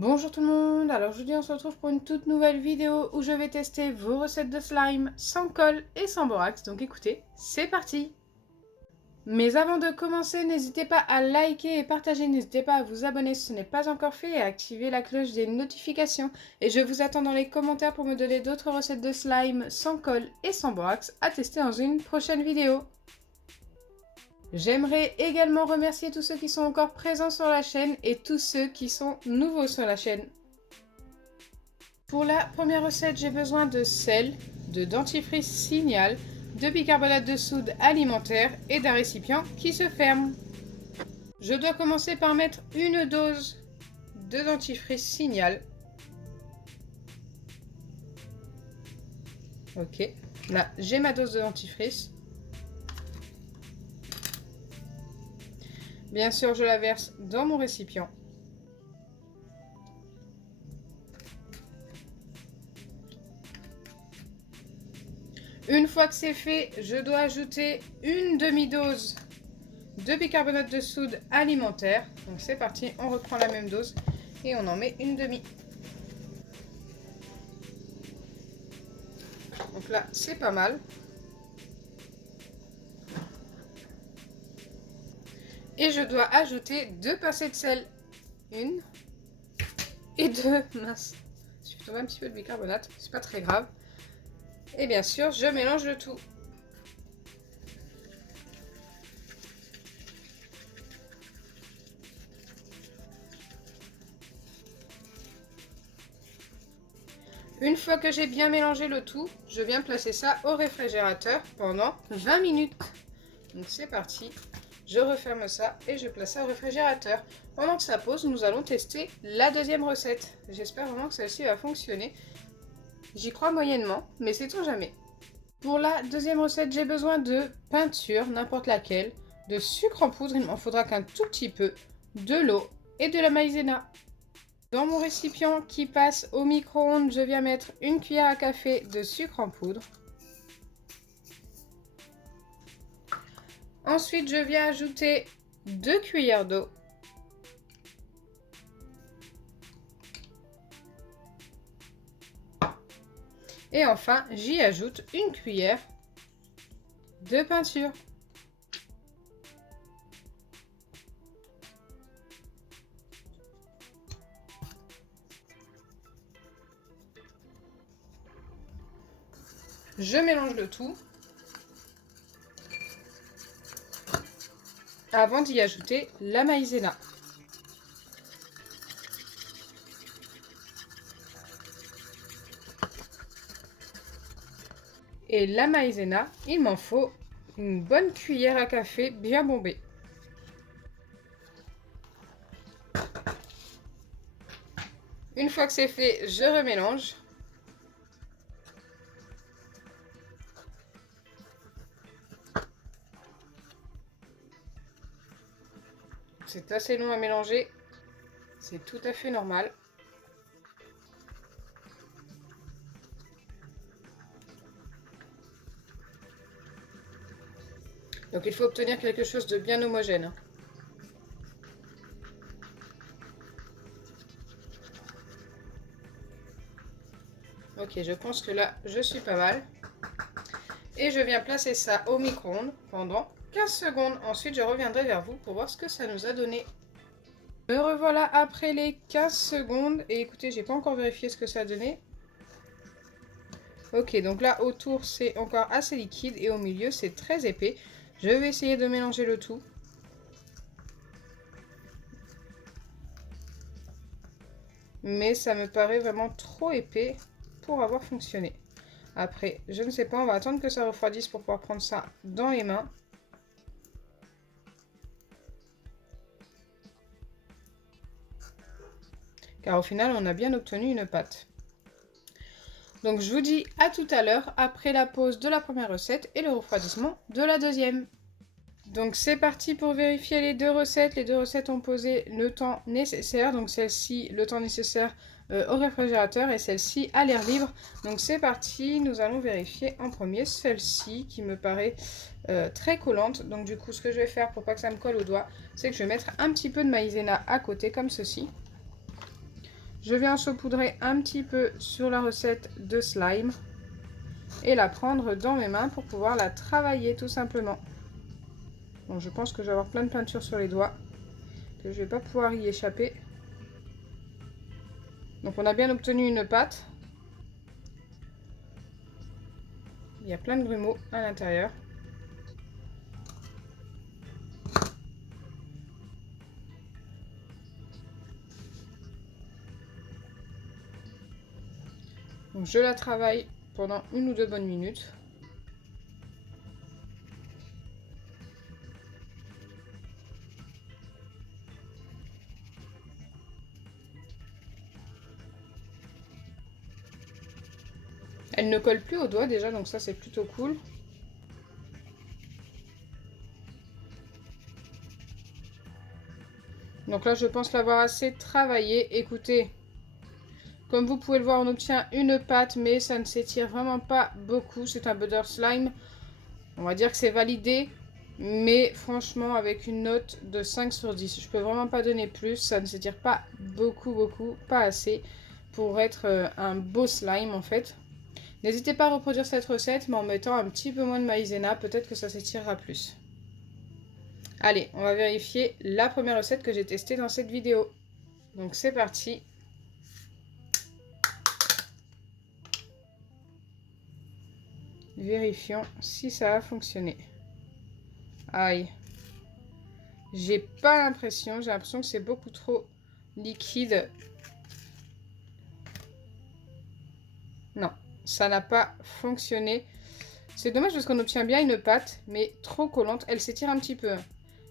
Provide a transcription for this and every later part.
Bonjour tout le monde, alors aujourd'hui on se retrouve pour une toute nouvelle vidéo où je vais tester vos recettes de slime sans colle et sans borax, donc écoutez, c'est parti. Mais avant de commencer, n'hésitez pas à liker et partager, n'hésitez pas à vous abonner si ce n'est pas encore fait et à activer la cloche des notifications. Et je vous attends dans les commentaires pour me donner d'autres recettes de slime sans colle et sans borax à tester dans une prochaine vidéo. J'aimerais également remercier tous ceux qui sont encore présents sur la chaîne et tous ceux qui sont nouveaux sur la chaîne. Pour la première recette, j'ai besoin de sel, de dentifrice Signal, de bicarbonate de soude alimentaire et d'un récipient qui se ferme. Je dois commencer par mettre une dose de dentifrice Signal. Ok, là j'ai ma dose de dentifrice. Bien sûr, je la verse dans mon récipient. Une fois que c'est fait, je dois ajouter une demi-dose de bicarbonate de soude alimentaire. Donc c'est parti, on reprend la même dose et on en met une demi. Donc là, c'est pas mal. Et je dois ajouter 2 pincées de sel. Une et deux. Mince, je vais tomber un petit peu de bicarbonate, c'est pas très grave. Et bien sûr, je mélange le tout. Une fois que j'ai bien mélangé le tout, je viens placer ça au réfrigérateur pendant 20 minutes. Donc c'est parti, je referme ça et je place ça au réfrigérateur. Pendant que ça pose, nous allons tester la deuxième recette. J'espère vraiment que celle-ci va fonctionner. J'y crois moyennement, mais sait-on jamais. Pour la deuxième recette, j'ai besoin de peinture, n'importe laquelle, de sucre en poudre, il m'en faudra qu'un tout petit peu, de l'eau et de la maïzena. Dans mon récipient qui passe au micro-ondes, je viens mettre une cuillère à café de sucre en poudre. Ensuite, je viens ajouter 2 cuillères d'eau. Et enfin, j'y ajoute une cuillère de peinture. Je mélange le tout avant d'y ajouter la maïzena. Et la maïzena, il m'en faut une bonne cuillère à café bien bombée. Une fois que c'est fait, je remélange. C'est assez long à mélanger, c'est tout à fait normal. Donc il faut obtenir quelque chose de bien homogène. Ok, je pense que là, je suis pas mal. Et je viens placer ça au micro-ondes pendant 15 secondes. Ensuite, je reviendrai vers vous pour voir ce que ça nous a donné. Me revoilà après les 15 secondes. Et écoutez, j'ai pas encore vérifié ce que ça a donné. Ok, donc là, autour, c'est encore assez liquide. Et au milieu, c'est très épais. Je vais essayer de mélanger le tout. Mais ça me paraît vraiment trop épais pour avoir fonctionné. Après, je ne sais pas, on va attendre que ça refroidisse pour pouvoir prendre ça dans les mains. Car au final, on a bien obtenu une pâte. Donc je vous dis à tout à l'heure après la pause de la première recette et le refroidissement de la deuxième. Donc c'est parti pour vérifier les deux recettes. Les deux recettes ont posé le temps nécessaire. Donc celle-ci, le temps nécessaire au réfrigérateur et celle-ci à l'air libre. Donc c'est parti, nous allons vérifier en premier celle-ci qui me paraît très collante. Donc du coup ce que je vais faire pour pas que ça me colle au doigt, c'est que je vais mettre un petit peu de maïzena à côté comme ceci. Je vais en saupoudrer un petit peu sur la recette de slime et la prendre dans mes mains pour pouvoir la travailler tout simplement. Bon, je pense que je vais avoir plein de peinture sur les doigts, que je ne vais pas pouvoir y échapper. Donc on a bien obtenu une pâte. Il y a plein de grumeaux à l'intérieur. Donc je la travaille pendant 1 ou 2 bonnes minutes. Elle ne colle plus aux doigts déjà, donc ça c'est plutôt cool. Donc là je pense l'avoir assez travaillé. Écoutez, comme vous pouvez le voir, on obtient une pâte, mais ça ne s'étire vraiment pas beaucoup. C'est un butter slime. On va dire que c'est validé, mais franchement avec une note de 5 sur 10. Je peux vraiment pas donner plus, ça ne s'étire pas beaucoup, pas assez pour être un beau slime en fait. N'hésitez pas à reproduire cette recette, mais en mettant un petit peu moins de maïzena, peut-être que ça s'étirera plus. Allez, on va vérifier la première recette que j'ai testée dans cette vidéo. Donc c'est parti. Vérifions si ça a fonctionné. Aïe. J'ai pas l'impression, j'ai l'impression que c'est beaucoup trop liquide. Non, ça n'a pas fonctionné. C'est dommage parce qu'on obtient bien une pâte, mais trop collante. Elle s'étire un petit peu.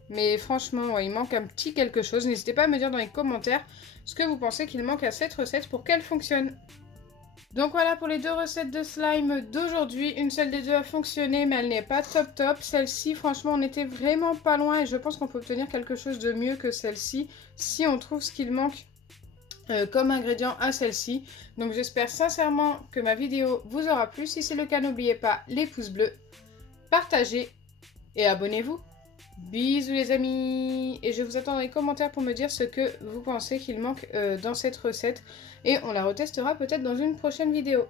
Mais franchement, ouais, il manque un petit quelque chose. N'hésitez pas à me dire dans les commentaires ce que vous pensez qu'il manque à cette recette pour qu'elle fonctionne. Donc voilà pour les 2 recettes de slime d'aujourd'hui. Une seule des deux a fonctionné, mais elle n'est pas top. Celle-ci, franchement, on était vraiment pas loin et je pense qu'on peut obtenir quelque chose de mieux que celle-ci si on trouve ce qu'il manque comme ingrédient à celle-ci. Donc j'espère sincèrement que ma vidéo vous aura plu. Si c'est le cas, n'oubliez pas les pouces bleus, partagez et abonnez-vous. Bisous les amis, et je vous attends dans les commentaires pour me dire ce que vous pensez qu'il manque dans cette recette et on la retestera peut-être dans une prochaine vidéo.